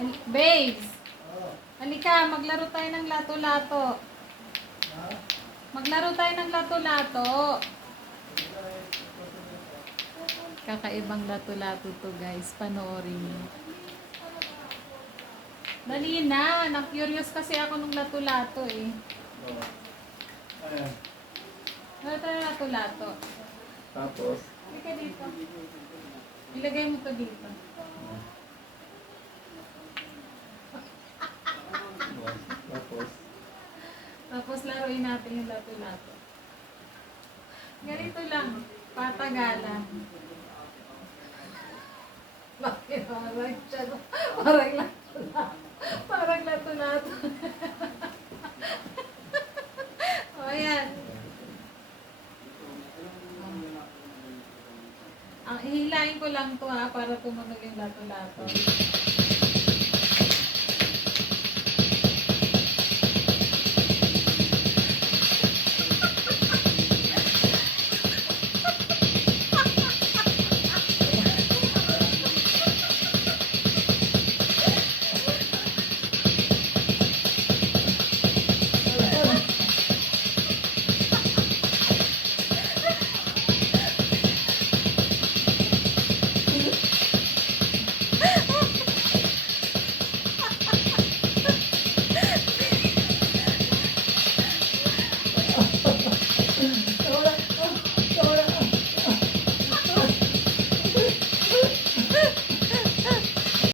Babes, halika, maglaro tayo ng lato-lato. Maglaro tayo ng lato-lato. Kakaibang lato-lato to guys, panoorin niyo. Dali na, na-curious kasi ako nung lato-lato eh. Maglaro tayo ng lato-lato. Tapos, Halika dito. Ilagay mo to dito. Tapos laruin natin yung lato-lato. Ganito lang, patagalan. Bakit parang siya, parang lato-lato. Parang lato-lato. O, ayan. Ang hihilahin ko lang to ha, para tumunog yung lato-lato.